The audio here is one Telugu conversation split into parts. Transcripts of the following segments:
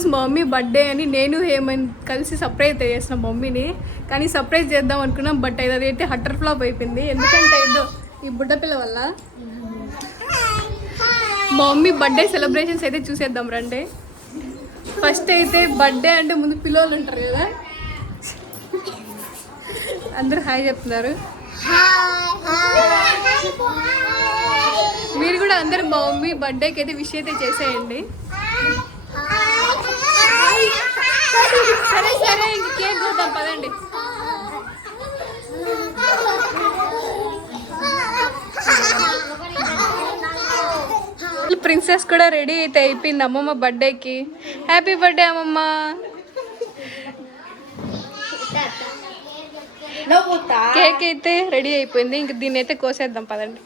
ఈరోజు మా మమ్మీ బర్త్డే అని నేను హేమంత్ కలిసి సర్ప్రైజ్ అయితే చేసిన మమ్మీని. కానీ సర్ప్రైజ్ చేద్దాం అనుకున్నాం బట్ అది అయితే హట్టర్ ఫ్లాప్ అయిపోయింది. ఎందుకంటే ఏదో ఈ బుడ్డ పిల్ల వల్ల. మా మమ్మీ బర్త్డే సెలబ్రేషన్స్ అయితే చూసేద్దాం రండి. ఫస్ట్ అయితే బర్త్డే అంటే ముందు పిల్లలు ఉంటారు కదా. అందరూ హాయ్ చెప్తున్నారు. మీరు కూడా అందరూ మా మమ్మీ బర్త్డేకి అయితే విష్ అయితే చేసేయండి సరే సరే ఇంక కేక్ చూద్దాం పదండి. ప్రిన్సెస్ కూడా రెడీ అయితే అయిపోయింది అమ్మమ్మ బర్త్డేకి. హ్యాపీ బర్త్డే అమ్మమ్మ. కేక్ అయితే రెడీ అయిపోయింది. ఇంక దీన్ని అయితే కోసేద్దాం పదండి.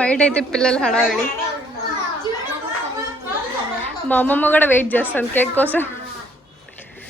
బయట అయితే పిల్లలు హడావిడి. మా అమ్మమ్మ కూడా వెయిట్ చేస్తాను కేక్ కోసం.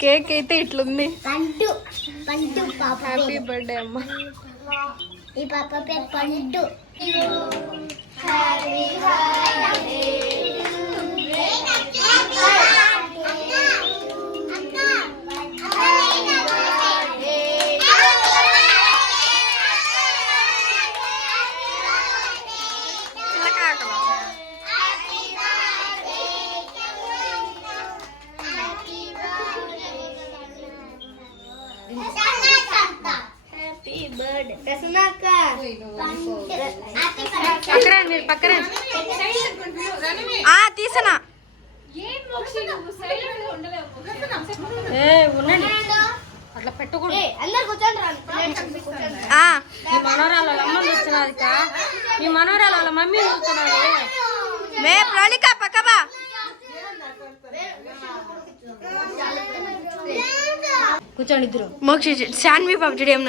కేక్ అయితే ఇట్లుంది హ్యాపీ బర్త్డే అమ్మ. ఈ పాప పేరు పండు. హ్యాపీ బర్త్డే తీసనా. అట్లా పెట్టకూడదు అందరు కూర్చోండి రండి మీ మనవరాలు వాళ్ళ అమ్మ కూర్చున్నది కా? మీ మనవరాలు వాళ్ళ మమ్మీ కూర్చున్నది. మే ప్రళిక పక్కబా కూర్చోండి. ఇద్దరు. మోక్షి శాన్వి పాప చూడు ఏం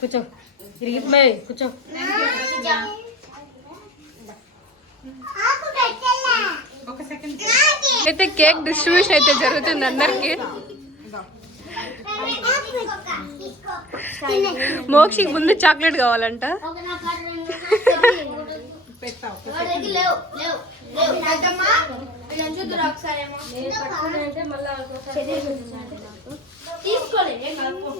కూర్చో. ఇరిగి పోయి కూర్చో. అయితే కేక్ డిస్ట్రిబ్యూషన్ అయితే జరుగుతుంది అందరికి. మోక్షికి ముందు చాక్లెట్ కావాలంట. ఒకసారి ఏమో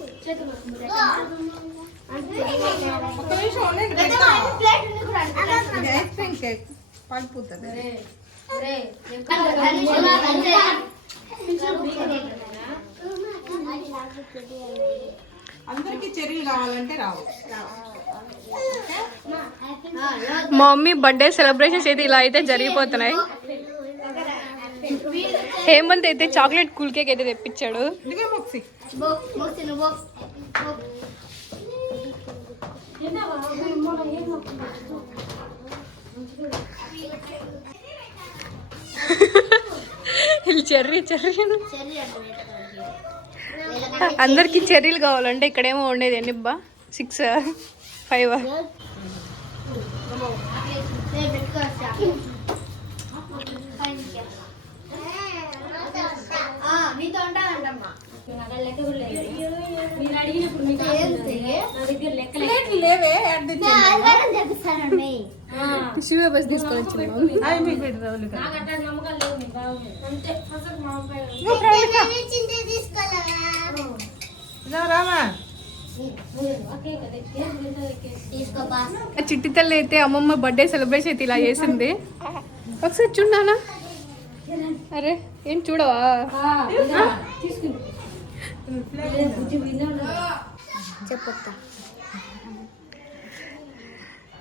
అందరికి చెర్రీలు కావాలంటే రావు మమ్మీ బర్త్డే సెలబ్రేషన్స్ అయితే ఇలా అయితే జరిగిపోతున్నాయి. హేమంత్ అయితే చాక్లెట్ కూల్ కేక్ అయితే తెప్పించాడు. Cherry cherry. అందరికి చెర్రీలు కావాలంటే ఇక్కడేమో ఉండేది ఎన్నిబ్బా సిక్స్ ఫైవ్. మీకు? నా దగ్గర లెక్క లేవే టిష్యూ పేపర్స్ తీసుకొని మీకు. నాకు అట్లా నమ్మకాలు లేవు బాగుంది అంతే అసలు మా అబ్బాయి రామా కదా చిట్టి తల్లి అయితే అమ్మమ్మ బర్త్డే సెలబ్రేషన్ అయితే ఇలా చేసింది. ఒకసారి చూడానా అరే ఏం చూడవా? చెప్పొస్తా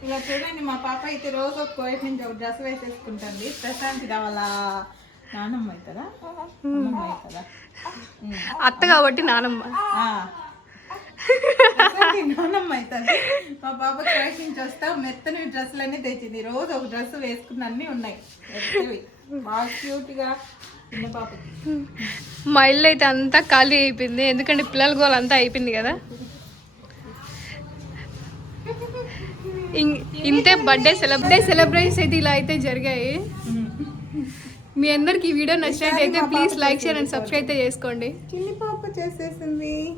ఇలా చూడండి మా పాప అయితే రోజు ఒక కోయిట్ నుంచి ఒక డ్రెస్ వేసేసుకుంటుంది. ప్రశాంత్ వాళ్ళ నానమ్మ అవుతుందా అవుతుందా అత్త కాబట్టి నానమ్మ. నానమ్మ అవుతుంది. మా పాప క్రాష్ నుంచి వస్తా మెత్తని డ్రెస్సులన్నీ తెచ్చింది. రోజు ఒక డ్రెస్ వేసుకున్న అన్ని ఉన్నాయి బాగా క్యూట్గా మా ఇల్లు అయితే అంతా ఖాళీ అయిపోయింది. ఎందుకంటే పిల్లల గోల్ అంతా అయిపోయింది కదా. ఇం- ఇంతే బర్త్డే సెలబ్రే సెలబ్రేషన్స్ అయితే ఇలా అయితే జరిగాయి. మీ అందరికి ఈ వీడియో నచ్చినట్టయితే please like share and subscribe అయితే చేసుకోండి. చిన్ని పాప చేసేసింది.